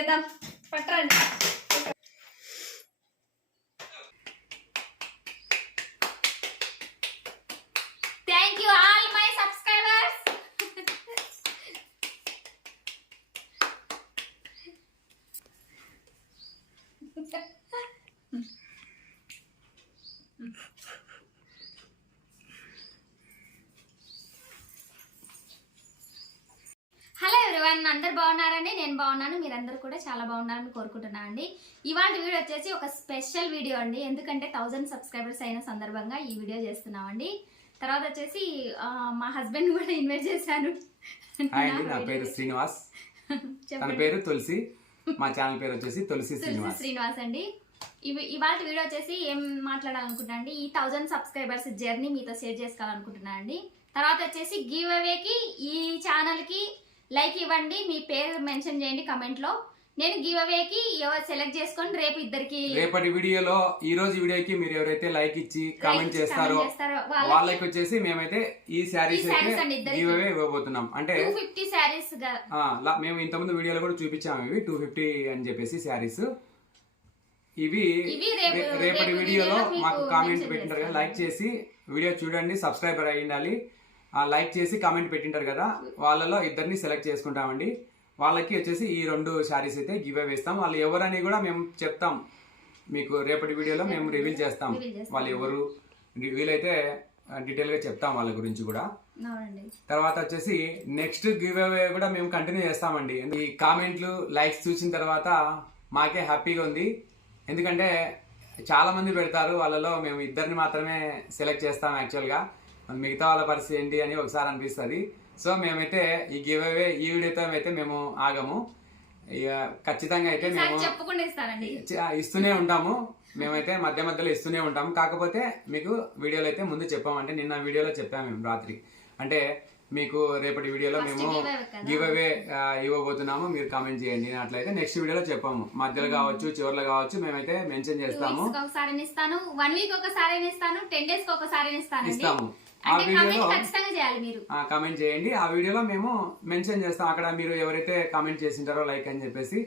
చేద్దాం పట్టండి. Thank you all my subscribers. Hello everyone, అందరు బాగున్నారండి? నేను బాగున్నాను, మీరందరూ కూడా చాలా బాగున్నారని కోరుకుంటున్నాను అండి. ఇవాళ వీడియో వచ్చేసి ఒక స్పెషల్ వీడియో అండి. ఎందుకంటే 1000 సబ్స్క్రైబర్స్ అయిన సందర్భంగా ఈ వీడియో చేస్తున్నామండి. తర్వాత వచ్చేసి మా హస్బెండ్ కూడా ఇన్వైట్ చేశాను. నా పేరు శ్రీనివాస్, తన పేరు తులసి. మా ఛానల్ పేరు వచ్చేసి తులసి శ్రీనివాస్ అండి. ఇవాళ వీడియో వచ్చేసి ఏం మాట్లాడాలనుకుంటున్నా అండి, ఈ 1000 సబ్స్క్రైబర్స్ జర్నీ మీతో షేర్ చేసుకోవాలనుకుంటున్నా అండి. తర్వాత వచ్చేసి గివ్ అవేకి ఈ ఛానల్ కి లైక్ ఇవ్వండి, మీ పేరు మెన్షన్ చేయండి కమెంట్ లో. నేను గివ్ అవేకి ఎవరు సెలెక్ట్ చేసుకొని రేపు ఇద్దరికి రేపటి వీడియోలో ఈ రోజు వీడియోకి మీరు ఎవరైతే లైక్ ఇచ్చి కామెంట్ చేస్తారో వాళ్ళకి వచ్చేసి మేమైతే ఈ శారీస్ అయితే గివ్ అవే ఇవ్వబోతున్నాం. అంటే 250 శారీస్ మేము ఇంతకుముందు వీడియోలో కూడా చూపించాము. ఇవి 250 అని చెప్పేసి శారీస్. ఇవి రేపటి వీడియోలో మాకు కామెంట్ పెట్టింటారు కదా, లైక్ చేసి వీడియో చూడండి, సబ్స్క్రైబర్ అయి ఉండాలి. లైక్ చేసి కామెంట్ పెట్టింటారు కదా, వాళ్ళలో ఇద్దరిని సెలెక్ట్ చేసుకుంటామండి. వాళ్ళకి వచ్చేసి ఈ 2 శారీస్ అయితే గివ్ అవే ఇస్తాం. వాళ్ళు ఎవరని కూడా మేము చెప్తాం మీకు రేపటి వీడియోలో మేము రివీల్ చేస్తాం. వాళ్ళు ఎవరు వీలైతే డీటెయిల్ గా చెప్తాం వాళ్ళ గురించి కూడా. తర్వాత వచ్చేసి నెక్స్ట్ గివ్ అవే కూడా మేము కంటిన్యూ చేస్తామండి. ఈ కామెంట్లు లైక్స్ చూసిన తర్వాత మాకే హ్యాపీగా ఉంది. ఎందుకంటే చాలా మంది పెడతారు, వాళ్ళలో మేము ఇద్దరిని మాత్రమే సెలెక్ట్ చేస్తాం యాక్చువల్గా. మిగతా వాళ్ళ పరిస్థితి ఏంటి అని ఒకసారి అనిపిస్తుంది. సో మేమైతే ఈ గివ్ అవే ఈ వీడియోతో అయితే మేము ఆగము. ఇక ఖచ్చితంగా అయితే మేము ఇస్తూనే ఉంటాము. మేమైతే మధ్య మధ్యలో ఇస్తూనే ఉంటాము. కాకపోతే మీకు వీడియోలో అయితే ముందు చెప్పామంటే నిన్న వీడియోలో చెప్పాము మేము రాత్రి. అంటే మీకు రేపటి వీడియోలో మేము గివ్ అవే ఇవ్వబోతున్నాము, మీరు కామెంట్ చేయండి. అట్లయితే నెక్స్ట్ వీడియోలో చెప్పాము. మధ్యలో కావచ్చు, చివరిలో కావచ్చు, మేమైతే మెన్షన్ చేస్తాము. వన్ వీక్ ఒకసారి ఇస్తాను, 10 days ఒకసారి ఇస్తాము. ఆ వీడియోలో కామెంట్ చేయండి. ఆ వీడియోలో మేము మెన్షన్ చేస్తాం. అక్కడ మీరు ఎవరైతే కామెంట్ చేసింటారో లైక్ అని చెప్పేసి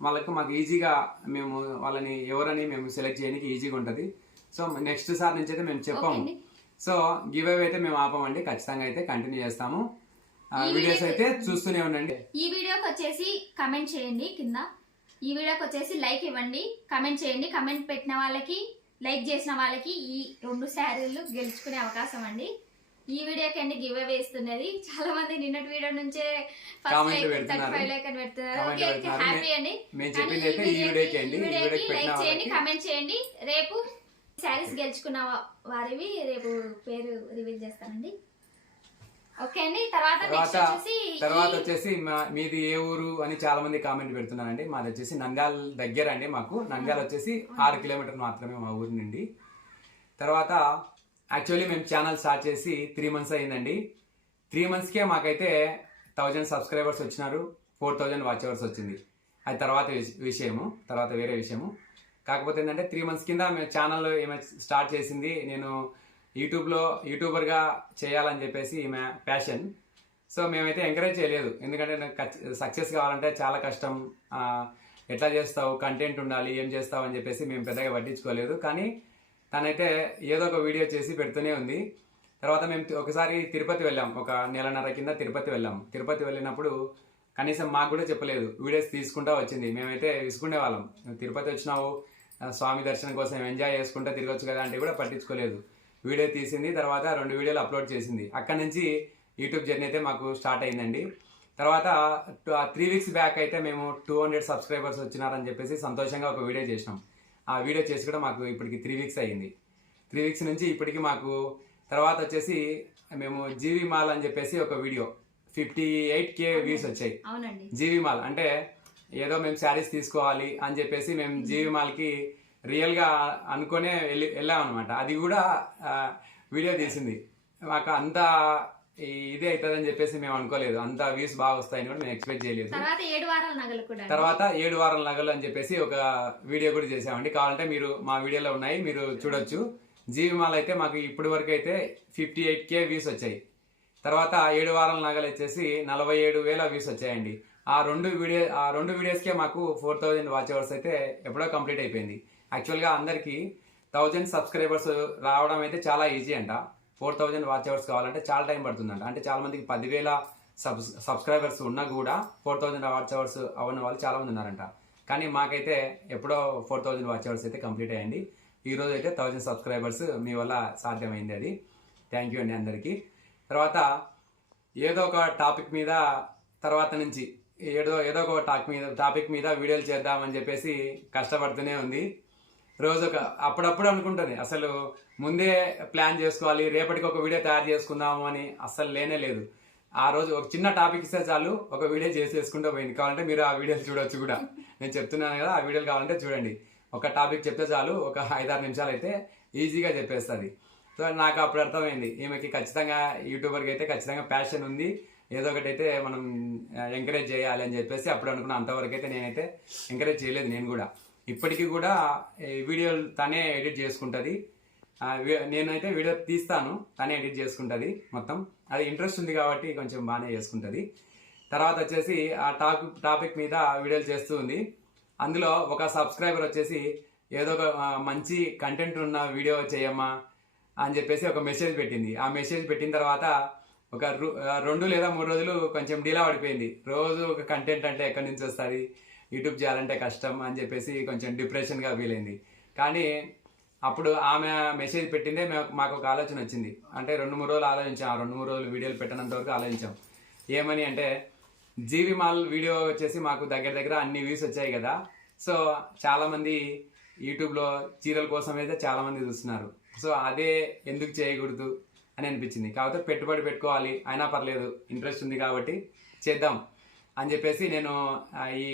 వాళ్ళకి మాకు ఈజీగా మేము వాళ్ళని ఎవరని మేము సెలెక్ట్ చేయడానికి ఈజీగా ఉంటుంది. సో నెక్స్ట్ సార్ నుంచి అయితే మేము చెప్పాము. సో గివ్ అవే అయితే మేము ఆపమండి, ఖచ్చితంగా అయితే కంటిన్యూ చేస్తాము. వీడియోస్ అయితే చూస్తూనే ఉండండి. ఈ వీడియోకి వచ్చేసి కమెంట్ చేయండి కింద. ఈ వీడియోకి వచ్చేసి లైక్ ఇవ్వండి, కమెంట్ చేయండి. కమెంట్ పెట్టిన వాళ్ళకి, లైక్ చేసిన వాళ్ళకి ఈ 2 శారీలు గెలుచుకునే అవకాశం అండి. ఈ వీడియోకి అండి గివ్ అవే ఇస్తున్నది. చాలా మంది నిన్నటి వీడియో నుంచే హ్యాపీ అండి. లైక్ చేయండి, కమెంట్ చేయండి. రేపు శారీస్ గెలుచుకున్న వారివి రేపు పేరు రివీల్ చేస్తానండి. ఓకే అండి. తర్వాత వచ్చేసి మీది ఏ ఊరు అని చాలా మంది కామెంట్ పెడుతున్నారండి. మాది వచ్చేసి నంద్యాల దగ్గర అండి. మాకు నంద్యాల వచ్చేసి 6 కిలోమీటర్లు మాత్రమే మా ఊరి నుండి. తర్వాత యాక్చువల్లీ మేము ఛానల్ స్టార్ట్ చేసి 3 months అయిందండి. 3 monthsకే మాకైతే 1000 సబ్స్క్రైబర్స్ వచ్చినారు, 4000 వాచ్ అవర్స్ వచ్చింది. అది తర్వాత వేరే విషయము. కాకపోతే ఏంటంటే 3 months కింద మేము ఛానల్ స్టార్ట్ చేసింది. నేను యూట్యూబర్గా చేయాలని చెప్పేసి ఈమె ప్యాషన్. సో మేమైతే ఎంకరేజ్ చేయలేదు. ఎందుకంటే సక్సెస్ కావాలంటే చాలా కష్టం, ఎట్లా చేస్తావు, కంటెంట్ ఉండాలి, ఏం చేస్తావు అని చెప్పేసి మేము పెద్దగా పట్టించుకోలేదు. కానీ తనైతే ఏదో ఒక వీడియో చేసి పెడుతూనే ఉంది. తర్వాత మేము ఒకసారి తిరుపతి వెళ్ళాం, ఒక 1.5 నెలల కింద తిరుపతి వెళ్ళాం. తిరుపతి వెళ్ళినప్పుడు కనీసం మాకు కూడా చెప్పలేదు, వీడియోస్ తీసుకుంటా వచ్చింది. మేమైతే విసుకునే వాళ్ళం, తిరుపతి వచ్చినావు స్వామి దర్శనం కోసం ఎంజాయ్ చేసుకుంటా తిరగచ్చు కదా అంటే కూడా పట్టించుకోలేదు. వీడియో తీసింది, తర్వాత 2 వీడియోలు అప్లోడ్ చేసింది. అక్కడ నుంచి యూట్యూబ్ జర్నీ అయితే మాకు స్టార్ట్ అయిందండి. తర్వాత 3 weeks బ్యాక్ అయితే మేము 200 సబ్స్క్రైబర్స్ వచ్చినారని చెప్పేసి సంతోషంగా ఒక వీడియో చేసినాం. ఆ వీడియో చేసి కూడా మాకు ఇప్పటికి 3 weeks అయ్యింది. 3 weeks నుంచి ఇప్పటికి మాకు తర్వాత వచ్చేసి మేము జీవి మాల్ అని చెప్పేసి ఒక వీడియో 58K వ్యూస్ వచ్చాయి. జీవి మాల్ అంటే ఏదో మేము శారీస్ తీసుకోవాలి అని చెప్పేసి మేము జీవి మాల్కి రియల్గా అనుకునే వెళ్ళాం అనమాట. అది కూడా వీడియో తీసింది. మాకు అంత ఇదే అవుతుందని చెప్పేసి మేము అనుకోలేదు, అంత వ్యూస్ బాగా వస్తాయని కూడా మేము ఎక్స్పెక్ట్ చేయలేదు. తర్వాత 7 వారాల నగలు అని చెప్పేసి ఒక వీడియో కూడా చేసామండి. కావాలంటే మీరు మా వీడియోలో ఉన్నాయి, మీరు చూడొచ్చు. జీవి మాల్ అయితే మాకు ఇప్పటి వరకు అయితే 58K వ్యూస్ వచ్చాయి. తర్వాత 7 వారాల నగలు వచ్చేసి 47,000 వ్యూస్ వచ్చాయండి. ఆ రెండు వీడియోస్కే మాకు 4000 వాచ్ అవర్స్ అయితే ఎప్పుడో కంప్లీట్ అయిపోయింది. యాక్చువల్గా అందరికీ 1000 సబ్స్క్రైబర్స్ రావడం అయితే చాలా ఈజీ అంట. 4000 వాచ్ అవర్స్ కావాలంటే చాలా టైం పడుతుందంట. అంటే చాలా మందికి 10,000 సబ్స్క్రైబర్స్ ఉన్నా కూడా 4000 వాచ్ అవర్స్ అవ్వని వాళ్ళు చాలా మంది ఉన్నారంట. కానీ మాకైతే ఎప్పుడో 4000 వాచ్ అవర్స్ అయితే కంప్లీట్ అయ్యండి. ఈ రోజు అయితే 1000 సబ్స్క్రైబర్స్ మీ వల్ల సాధ్యమైంది. అది థ్యాంక్ యూ అండి అందరికీ. తర్వాత ఏదో ఒక టాపిక్ మీద తర్వాత నుంచి ఏదో ఒక టాపిక్ మీద వీడియోలు చేద్దామని చెప్పేసి కష్టపడుతూనే ఉంది. రోజు అప్పుడప్పుడు అనుకుంటుంది, అసలు ముందే ప్లాన్ చేసుకోవాలి, రేపటికి ఒక వీడియో తయారు చేసుకుందాము అని అస్సలు లేనే లేదు. ఆ రోజు ఒక చిన్న టాపిక్ ఇస్తే చాలు ఒక వీడియో చేసుకుంటూ పోయింది. కావాలంటే మీరు ఆ వీడియోలు చూడొచ్చు కూడా, నేను చెప్తున్నాను కదా, ఆ వీడియోలు కావాలంటే చూడండి. ఒక టాపిక్ చెప్తే చాలు ఒక 5-6 నిమిషాలు అయితే ఈజీగా చెప్పేస్తుంది. సో నాకు అప్పుడు అర్థమైంది, ఈమెకి ఖచ్చితంగా యూట్యూబర్కి అయితే ఖచ్చితంగా ప్యాషన్ ఉంది, ఏదో ఒకటి అయితే మనం ఎంకరేజ్ చేయాలి అని చెప్పేసి అప్పుడు అనుకున్నా. అంతవరకు అయితే నేనైతే ఎంకరేజ్ చేయలేదు. నేను కూడా ఇప్పటికీ కూడా వీడియోలు తనే ఎడిట్ చేసుకుంటుంది. నేనైతే వీడియో తీస్తాను, తనే ఎడిట్ చేసుకుంటుంది మొత్తం. అది ఇంట్రెస్ట్ ఉంది కాబట్టి కొంచెం బాగానే చేసుకుంటుంది. తర్వాత వచ్చేసి ఆ టాపిక్ మీద వీడియోలు చేస్తూ ఉంది. అందులో ఒక సబ్స్క్రైబర్ వచ్చేసి ఏదో ఒక మంచి కంటెంట్ ఉన్న వీడియో చేయమ్మా అని చెప్పేసి ఒక మెసేజ్ పెట్టింది. ఆ మెసేజ్ పెట్టిన తర్వాత ఒక 2 లేదా 3 రోజులు కొంచెం డీలా పడిపోయింది. రోజు ఒక కంటెంట్ అంటే ఎక్కడి నుంచి వస్తుంది, యూట్యూబ్ చేయాలంటే కష్టం అని చెప్పేసి కొంచెం డిప్రెషన్గా ఫీల్ అయింది. కానీ అప్పుడు ఆమె మెసేజ్ పెట్టిందే మాకు ఒక ఆలోచన వచ్చింది. అంటే 2-3 రోజులు ఆలోచించాం. ఆ 2-3 రోజులు వీడియోలు పెట్టినంత వరకు ఆలోచించాం. ఏమని అంటే, జీవి మాల్ వీడియో వచ్చేసి మాకు దగ్గర అన్ని వ్యూస్ వచ్చాయి కదా. సో చాలామంది యూట్యూబ్లో చీరల కోసం అయితే చాలామంది చూస్తున్నారు. సో అదే ఎందుకు చేయకూడదు అని అనిపించింది. కాకపోతే పెట్టుబడి పెట్టుకోవాలి, అయినా పర్లేదు, ఇంట్రెస్ట్ ఉంది కాబట్టి చేద్దాం అని చెప్పేసి నేను ఈ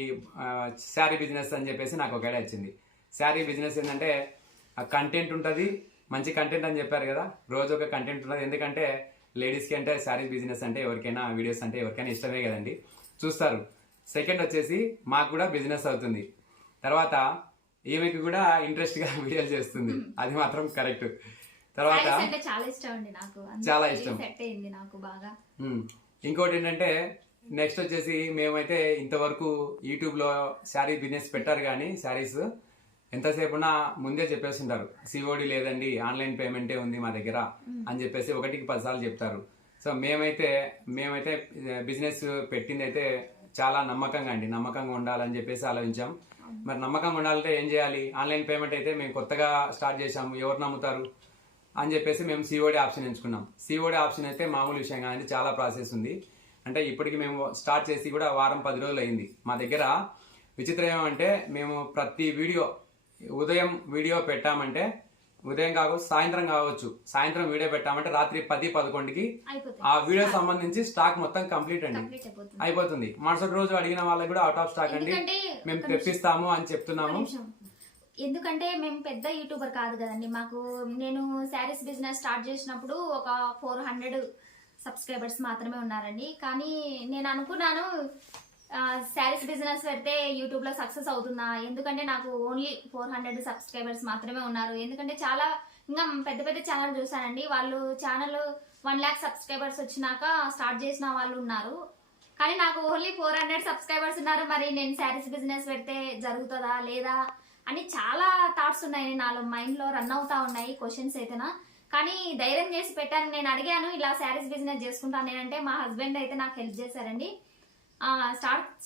శారీ బిజినెస్ అని చెప్పేసి నాకు ఒక ఐడియా వచ్చింది. శారీ బిజినెస్ ఏంటంటే కంటెంట్ ఉంటుంది, మంచి కంటెంట్ అని చెప్పారు కదా, రోజు ఒక కంటెంట్ ఉంటుంది. ఎందుకంటే లేడీస్కి అంటే శారీ బిజినెస్ అంటే ఎవరికైనా, వీడియోస్ అంటే ఎవరికైనా ఇష్టమే కదండి, చూస్తారు. సెకండ్ వచ్చేసి మాకు కూడా బిజినెస్ అవుతుంది. తర్వాత ఈమెకి కూడా ఇంట్రెస్ట్గా వీడియోలు చేస్తుంది, అది మాత్రం కరెక్ట్. తర్వాత చాలా ఇష్టం. ఇంకోటి ఏంటంటే నెక్స్ట్ వచ్చేసి మేమైతే ఇంతవరకు యూట్యూబ్లో శారీ బిజినెస్ పెట్టారు, కానీ శారీస్ ఎంతసేపు ఉన్నా ముందే చెప్పేస్తుంటారు, సిఓడి లేదండి, ఆన్లైన్ పేమెంటే ఉంది మా దగ్గర అని చెప్పేసి 1కి 10 సార్లు చెప్తారు. సో మేమైతే బిజినెస్ పెట్టింది అయితే చాలా నమ్మకంగా ఉండాలని చెప్పేసి ఆలోచించాం. మరి నమ్మకంగా ఉండాలంటే ఏం చేయాలి? ఆన్లైన్ పేమెంట్ అయితే మేము కొత్తగా స్టార్ట్ చేసాము, ఎవరు నమ్ముతారు అని చెప్పేసి మేము సిఓడి ఆప్షన్ ఎంచుకున్నాం. సిఓడి ఆప్షన్ అయితే మామూలు విషయం కానీ చాలా ప్రాసెస్ ఉంది. అంటే ఇప్పటికి మేము స్టార్ట్ చేసి కూడా 1-10 రోజులు అయింది. మా దగ్గర విచిత్రం ఏమంటే, మేము ప్రతి ఉదయం వీడియో పెట్టామంటే, ఉదయం కావచ్చు సాయంత్రం కావచ్చు, సాయంత్రం వీడియో పెట్టామంటే రాత్రి 10-11కి ఆ వీడియో సంబంధించి స్టాక్ మొత్తం కంప్లీట్ అయిపోతుంది. మరుసటి రోజు అడిగిన వాళ్ళకి కూడా అవుట్ ఆఫ్ స్టాక్ అండి, మేము తెప్పిస్తాము అని చెప్తున్నాము. ఎందుకంటే మేము పెద్ద యూట్యూబర్ కాదు కదండి. నేను శారీస్ బిజినెస్ స్టార్ట్ చేసినప్పుడు ఒక 400 సబ్స్క్రైబర్స్ మాత్రమే ఉన్నారండి. కానీ నేను అనుకున్నాను శారీస్ బిజినెస్ పెడితే యూట్యూబ్లో సక్సెస్ అవుతుందా, ఎందుకంటే నాకు ఓన్లీ 400 సబ్స్క్రైబర్స్ మాత్రమే ఉన్నారు. ఎందుకంటే చాలా ఇంకా పెద్ద ఛానల్ చూసానండి, వాళ్ళు ఛానల్ 1 lakh సబ్స్క్రైబర్స్ వచ్చినాక స్టార్ట్ చేసిన వాళ్ళు ఉన్నారు. కానీ నాకు ఓన్లీ 400 సబ్స్క్రైబర్స్ ఉన్నారు. మరి నేను శారీస్ బిజినెస్ పెడితే జరుగుతుందా లేదా అని చాలా థాట్స్ ఉన్నాయి నాలో, మైండ్లో రన్ అవుతా ఉన్నాయి క్వశ్చన్స్ అయితేనా. కానీ ధైర్యం చేసి పెట్టాను. నేను అడిగాను, ఇలా శారీస్ బిజినెస్ చేసుకుంటాను నేనంటే మా హస్బెండ్ అయితే నాకు హెల్ప్ చేశారండి.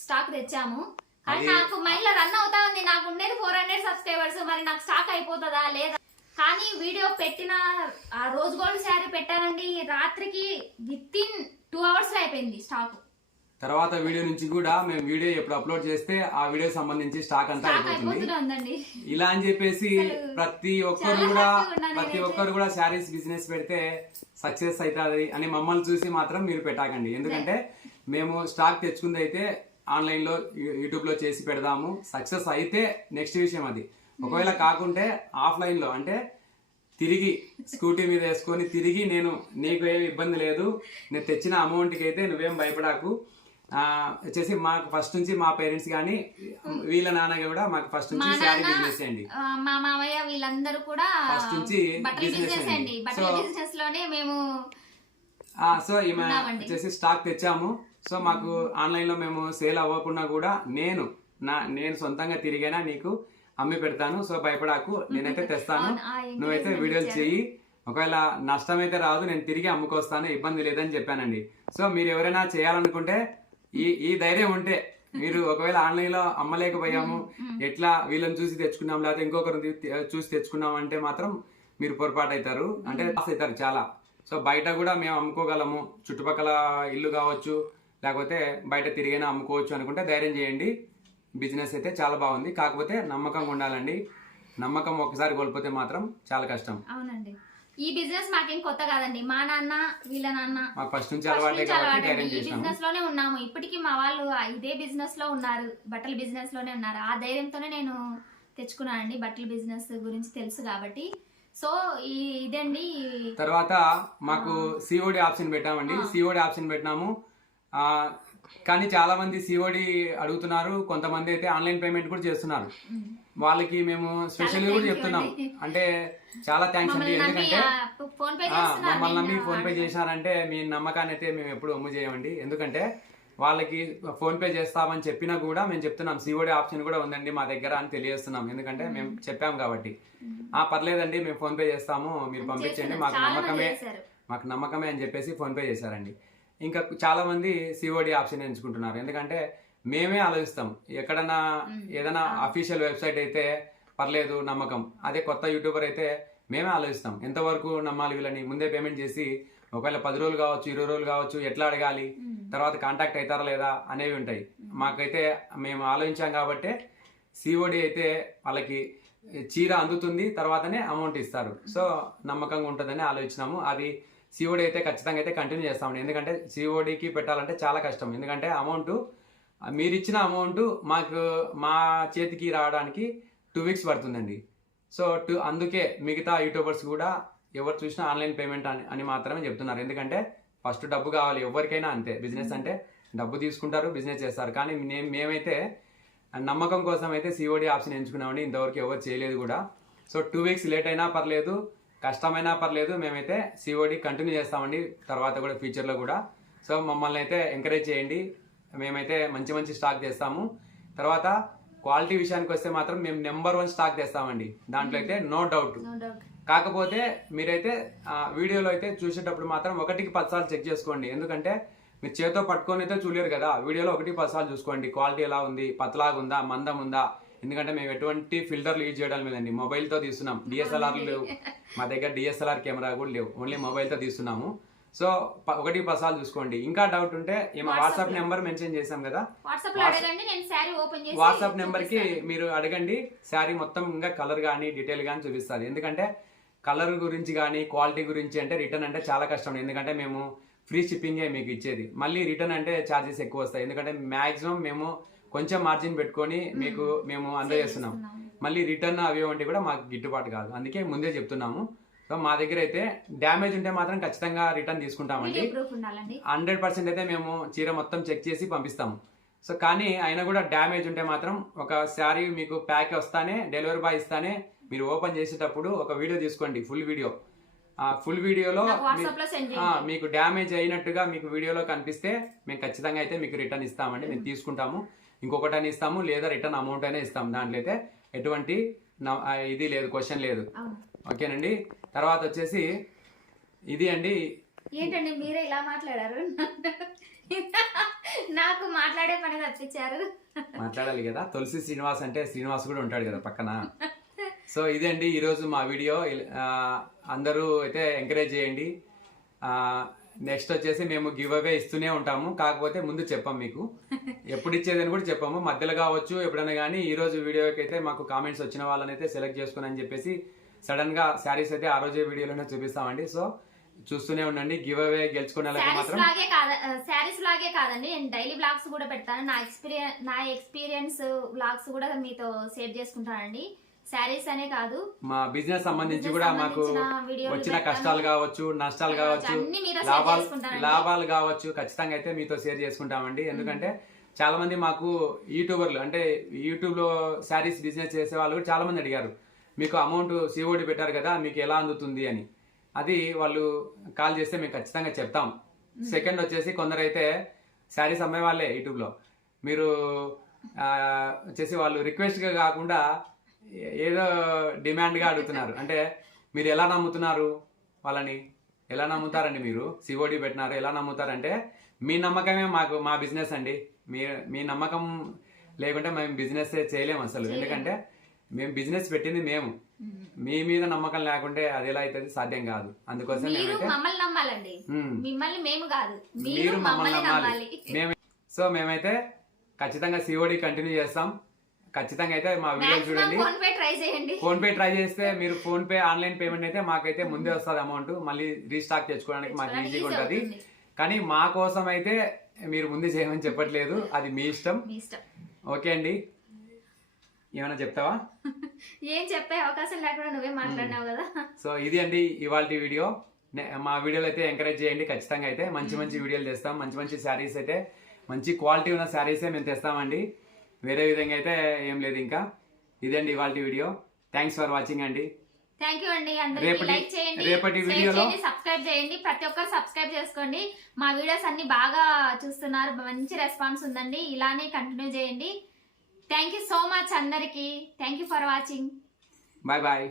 స్టాక్ తెచ్చాము. కానీ నాకు మైండ్ లో రన్ అవుతా ఉంది, నాకు ఉండేది 400 సబ్స్క్రైబర్స్, మరి నాకు స్టాక్ అయిపోతుందా లేదా. కానీ వీడియో పెట్టిన ఆ రోజ్ గోల్డ్ శారీ పెట్టానండి, రాత్రికి వితిన్ 2 hours లో అయిపోయింది స్టాక్. తర్వాత వీడియో నుంచి కూడా మేము వీడియో ఎప్పుడు అప్లోడ్ చేస్తే ఆ వీడియో సంబంధించి స్టాక్ అంతా అయిపోతుంది. ఇలా అని చెప్పేసి ప్రతి ఒక్కరు కూడా శారీస్ బిజినెస్ పెడితే సక్సెస్ అవుతుంది అని మమ్మల్ని చూసి మాత్రం మీరు పెట్టాకండి. ఎందుకంటే మేము స్టాక్ తెచ్చుకుంది అయితే ఆన్లైన్ లో యూట్యూబ్ లో చేసి పెడదాము. సక్సెస్ అయితే నెక్స్ట్ విషయం అది. ఒకవేళ కాకుంటే ఆఫ్లైన్ లో, అంటే తిరిగి స్కూటీ మీద వేసుకొని తిరిగి, నీకు ఏమి ఇబ్బంది లేదు, నేను తెచ్చిన అమౌంట్కి అయితే నువ్వేం భయపడాకు వచ్చేసి, మాకు ఫస్ట్ నుంచి మా పేరెంట్స్ కానీ వీళ్ళ నాన్న కూడా మాకు ఫస్ట్ నుంచి శారీ బిజినెస్ చేయండి, మా మామయ్య వీళ్ళందరూ కూడా ఫస్ట్ నుంచి బిజినెస్ అండి. లోనే మేము సో ఈమె వచ్చేసి స్టాక్ తెచ్చాము. సో మాకు ఆన్లైన్లో మేము సేల్ అవ్వకుండా కూడా నేను సొంతంగా తిరిగైనా నీకు అమ్మి పెడతాను. సో భయపడాకు, నేనైతే తెస్తాను, నువ్వైతే వీడియోలు చెయ్యి. ఒకవేళ నష్టం అయితే రాదు, నేను తిరిగి అమ్ముకొస్తాను, ఇబ్బంది లేదని చెప్పానండి. సో మీరు ఎవరైనా చేయాలనుకుంటే ఈ ధైర్యం ఉంటే మీరు ఒకవేళ ఆన్లైన్ లో అమ్మలేకపోయాము, ఎట్లా వీళ్ళని చూసి తెచ్చుకున్నాం లేకపోతే ఇంకొకరిని చూసి తెచ్చుకున్నాం అంటే మాత్రం మీరు పొరపాటు అవుతారు, అంటే లాస్ అవుతారు చాలా. సో బయట కూడా మేము అమ్ముకోగలము, చుట్టుపక్కల ఇల్లు కావచ్చు లేకపోతే బయట తిరిగైనా అమ్ముకోవచ్చు అనుకుంటే ధైర్యం చేయండి. బిజినెస్ అయితే చాలా బాగుంది, కాకపోతే నమ్మకంగా ఉండాలండి. నమ్మకం ఒకసారి కోల్పోతే మాత్రం చాలా కష్టం. అవునండి, ఈ బిజినెస్ మాకేం కొత్త కాదండి. మా నాన్న వీళ్ళ నాన్న మాకు ఫస్ట్ నుంచి అలవాటే కాబట్టి ధైర్యం ఈ చేసినాము. బిజినెస్ లోనే ఉన్నాము. ఇప్పటికీ మా వాళ్ళు ఇదే బిజినెస్ లో ఉన్నారు, బట్టల బిజినెస్ లోనే ఉన్నారు. ఆ ధైర్యంతోనే నేను తెచ్చుకున్నానండి, బట్టల బిజినెస్ గురించి తెలుసు కాబట్టి. సో ఇదండి. తర్వాత మాకు సిఓడి ఆప్షన్ పెట్టామండి. సిఓడి ఆప్షన్ పెట్టినాము, కానీ చాలా మంది సిఓడి అడుగుతున్నారు, కొంతమంది అయితే ఆన్లైన్ పేమెంట్ కూడా చేస్తున్నారు. వాళ్ళకి మేము స్పెషల్ కూడా చెప్తున్నాం, అంటే చాలా థ్యాంక్స్ అండి. ఎందుకంటే మమ్మల్ని నమ్మి ఫోన్ పే చేశారంటే మీ నమ్మకాన్ని అయితే మేము ఎప్పుడు అమ్ము చేయమండి. ఎందుకంటే వాళ్ళకి ఫోన్ పే చేస్తామని చెప్పినా కూడా మేము చెప్తున్నాం సిఓడి ఆప్షన్ కూడా ఉందండి మా దగ్గర అని తెలియజేస్తున్నాం. ఎందుకంటే మేము చెప్పాం కాబట్టి. పర్లేదండి మేము ఫోన్ పే చేస్తాము, మీరు పంపించండి, మాకు నమ్మకమే అని చెప్పేసి ఫోన్ పే చేశారండి. ఇంకా చాలా మంది సిఓడి ఆప్షన్ ఎంచుకుంటున్నారు, ఎందుకంటే మేమే ఆలోచిస్తాం. ఎక్కడన్నా ఏదైనా అఫీషియల్ వెబ్సైట్ అయితే పర్లేదు నమ్మకం, అదే కొత్త యూట్యూబర్ అయితే మేమే ఆలోచిస్తాం ఎంతవరకు నమ్మాలి వీళ్ళని. ముందే పేమెంట్ చేసి ఒకవేళ 10 రోజులు కావచ్చు 20 రోజులు కావచ్చు ఎట్లా అడగాలి, తర్వాత కాంటాక్ట్ అవుతారా లేదా అనేవి ఉంటాయి. మాకైతే మేము ఆలోచించాం కాబట్టి సిఓడి అయితే వాళ్ళకి చీర అందుతుంది, తర్వాతనే అమౌంట్ ఇస్తారు. సో నమ్మకంగా ఉంటుందని ఆలోచించినాము. అది సిఓడి అయితే ఖచ్చితంగా అయితే కంటిన్యూ చేస్తామండి. ఎందుకంటే సిఓడికి పెట్టాలంటే చాలా కష్టం, ఎందుకంటే అమౌంట్ మీరు ఇచ్చిన అమౌంట్ మా చేతికి రావడానికి 2 weeks పడుతుందండి. సో అందుకే మిగతా యూట్యూబర్స్ కూడా ఎవరు చూసినా ఆన్లైన్ పేమెంట్ అని మాత్రమే చెప్తున్నారు. ఎందుకంటే ఫస్ట్ డబ్బు కావాలి, ఎవరికైనా అంతే. బిజినెస్ అంటే డబ్బు తీసుకుంటారు, బిజినెస్ చేస్తారు. కానీ మేమైతే నమ్మకం కోసం అయితే సిఓడి ఆప్షన్ ఎంచుకున్నామండి. ఇంతవరకు ఎవరు చేయలేదు కూడా. సో 2 weeks లేట్ అయినా పర్లేదు, కష్టమైనా పర్లేదు, మేమైతే సిఓడి కంటిన్యూ చేస్తామండి తర్వాత కూడా, ఫ్యూచర్లో కూడా. సో మమ్మల్ని అయితే ఎంకరేజ్ చేయండి, మేమైతే మంచి మంచి స్టాక్ తెస్తాము. తర్వాత క్వాలిటీ విషయానికి వస్తే మాత్రం మేము నెంబర్ 1 స్టాక్ తెస్తామండి, దాంట్లో అయితే నో డౌట్. కాకపోతే మీరైతే వీడియోలో అయితే చూసేటప్పుడు మాత్రం 1కి 10 సార్లు చెక్ చేసుకోండి. ఎందుకంటే మీరు చేతితో పట్టుకొని అయితే చూడలేరు కదా, వీడియోలో 1కి 10 సార్లు చూసుకోండి. క్వాలిటీ ఎలా ఉంది, పతలాగా ఉందా, మందం ఉందా. ఎందుకంటే మేము ఎటువంటి ఫిల్టర్లు యూజ్ చేయడం లేదండి, మొబైల్తో తీస్తున్నాం. డిఎస్ఎల్ఆర్లు లేవు మా దగ్గర, డిఎస్ఎల్ఆర్ కెమెరా కూడా లేవు, ఓన్లీ మొబైల్తో తీస్తున్నాము. సో 1కి 10 సార్లు చూసుకోండి. ఇంకా డౌట్ ఉంటే మా వాట్సాప్ నెంబర్ మెన్షన్ చేసాం కదా, వాట్సాప్ నెంబర్ కి మీరు అడగండి. శారీ మొత్తం ఇంకా కలర్ కానీ డీటెయిల్ కానీ చూపిస్తుంది. ఎందుకంటే కలర్ గురించి కానీ క్వాలిటీ గురించి అంటే రిటర్న్ అంటే చాలా కష్టం. ఎందుకంటే మేము ఫ్రీ షిప్పింగే మీకు ఇచ్చేది, మళ్ళీ రిటర్న్ అంటే ఛార్జెస్ ఎక్కువ వస్తాయి. ఎందుకంటే మాక్సిమం మేము కొంచెం మార్జిన్ పెట్టుకొని మేము అందజేస్తున్నాం. మళ్ళీ రిటర్న్ అవి వంటి కూడా మాకు గిట్టుబాటు కాదు, అందుకే ముందే చెప్తున్నాము. సో మా దగ్గర అయితే డ్యామేజ్ ఉంటే మాత్రం ఖచ్చితంగా రిటర్న్ తీసుకుంటామండి. 100% అయితే మేము చీర మొత్తం చెక్ చేసి పంపిస్తాము. సో కానీ అయినా కూడా డ్యామేజ్ ఉంటే మాత్రం ఒక శారీ మీకు ప్యాక్ వస్తానే, డెలివరీ బాయ్ ఇస్తానే మీరు ఓపెన్ చేసేటప్పుడు ఒక వీడియో తీసుకోండి, ఫుల్ వీడియో. ఫుల్ వీడియోలో మీకు డ్యామేజ్ అయినట్టుగా మీకు వీడియోలో కనిపిస్తే మేము ఖచ్చితంగా అయితే మీకు రిటర్న్ ఇస్తామండి. మేము తీసుకుంటాము, ఇంకొకటి అని ఇస్తాము, లేదా రిటర్న్ అమౌంట్ అయినా ఇస్తాము. దాంట్లో అయితే ఎటువంటి ఇది లేదు, క్వశ్చన్ లేదు. ఓకేనండి. తర్వాత వచ్చేసి ఇది అండి. ఏంటండి మీరే ఇలా మాట్లాడారు, నాకు మాట్లాడే పని తప్పించారు. మాట్లాడాలి కదా, తులసి శ్రీనివాస్ అంటే శ్రీనివాస్ కూడా ఉంటాడు కదా పక్కన. సో ఇదండి ఈరోజు మా వీడియో. అందరూ అయితే ఎంకరేజ్ చేయండి. నెక్స్ట్ వచ్చేసి మేము గివ్ అవే ఇస్తూనే ఉంటాము, కాకపోతే ముందు చెప్పాం మీకు ఎప్పుడు ఇచ్చేదని కూడా చెప్పాము. మధ్యలో కావచ్చు ఎప్పుడైనా కానీ. ఈ రోజు వీడియోకి అయితే మాకు కామెంట్స్ వచ్చిన వాళ్ళని అయితే సెలెక్ట్ చేసుకుని అని చెప్పేసి సడన్ గా శారీస్ అయితే ఆ రోజే వీడియోలోనే చూపిస్తామండి. సో చూస్తూనే ఉండండి. గివ్ అవే గెలుచుకునే మాత్రం శారీస్ లాగే కాదండి, నేను డైలీ బ్లాగ్స్ కూడా పెడతాను. నా ఎక్స్పీరియన్స్ బ్లాగ్స్ కూడా మీతో షేర్ చేసుకుంటానండి. శారీస్ అనే కాదు, మా బిజినెస్ సంబంధించి కూడా మాకు వచ్చిన కష్టాలు కావచ్చు, నష్టాలు కావచ్చు, లాభాలు కావచ్చు, ఖచ్చితంగా అయితే మీతో షేర్ చేసుకుంటామండి. ఎందుకంటే చాలా మంది మాకు యూట్యూబర్లు అంటే యూట్యూబ్ లో శారీస్ బిజినెస్ చేసే వాళ్ళు కూడా చాలా మంది అడిగారు, మీకు అమౌంట్ సిఓడి పెట్టారు కదా మీకు ఎలా అందుతుంది అని. అది వాళ్ళు కాల్ చేస్తే మేము ఖచ్చితంగా చెప్తాం. సెకండ్ వచ్చేసి కొందరైతే శారీస్ అమ్మే వాళ్ళే యూట్యూబ్లో. మీరు వచ్చేసి వాళ్ళు రిక్వెస్ట్గా కాకుండా ఏదో డిమాండ్గా అడుగుతున్నారు. అంటే మీరు ఎలా నమ్ముతున్నారు వాళ్ళని? ఎలా నమ్ముతారండి? మీరు సిఓడి పెట్టినారు, ఎలా నమ్ముతారంటే మీ నమ్మకమే మాకు మా బిజినెస్ అండి. మీ నమ్మకం లేకుంటే మేము బిజినెస్ చేయలేము అసలు. ఎందుకంటే మేము బిజినెస్ పెట్టింది మేము, మీ మీద నమ్మకం లేకుంటే అది ఎలా అవుతుంది? సాధ్యం కాదు. అందుకోసం మమ్మల్ని నమ్మాలండి, మిమ్మల్ని మేము కాదు, మీరు మమ్మల్ని నమ్మాలి. మేమైతే ఖచ్చితంగా సిఓడి కంటిన్యూ చేస్తాం. ఖచ్చితంగా అయితే మా వీడియో చూడండి. ఫోన్ పే ట్రై చేస్తే మీరు ఫోన్ పే ఆన్లైన్ పేమెంట్ అయితే మాకైతే ముందే వస్తుంది అమౌంట్. మళ్ళీ రీస్టాక్ తెచ్చుకోవడానికి మాకు ఈజీగా ఉంటుంది. కానీ మా కోసం అయితే మీరు ముందే చేయమని చెప్పట్లేదు, అది మీ ఇష్టం. ఓకే అండి, ఏమైనా చెప్తావా? ఏం చెప్పే అవకాశం లేకుండా నువ్వే మాట్లాడినావు కదా. సో ఇది అండి ఇవాళ వీడియో. మా వీడియోలు అయితే ఎంకరేజ్ చేయండి. ఖచ్చితంగా అయితే మంచి మంచి వీడియోలు తెస్తాం. మంచి మంచి శారీస్ అయితే మంచి క్వాలిటీ ఉన్న శారీసే మేము తెస్తామండి. వేరే విధంగా అయితే ఏం లేదు. ఇంకా ఇదండి ఇవాళ వీడియో. థ్యాంక్స్ ఫర్ వాచింగ్ అండి. థ్యాంక్ యూ అండి. అందరికీ లైక్ చేయండి, రేపటి వీడియోలో సబ్స్క్రైబ్ చేయండి. ప్రతి ఒక్కరు సబ్స్క్రైబ్ చేసుకోండి. మా వీడియోస్ అన్ని బాగా చూస్తున్నారు, మంచి రెస్పాన్స్ ఉందండి. ఇలానే కంటిన్యూ చేయండి. థ్యాంక్ యూ సో మచ్ అందరికి. Thank you for watching. Bye bye.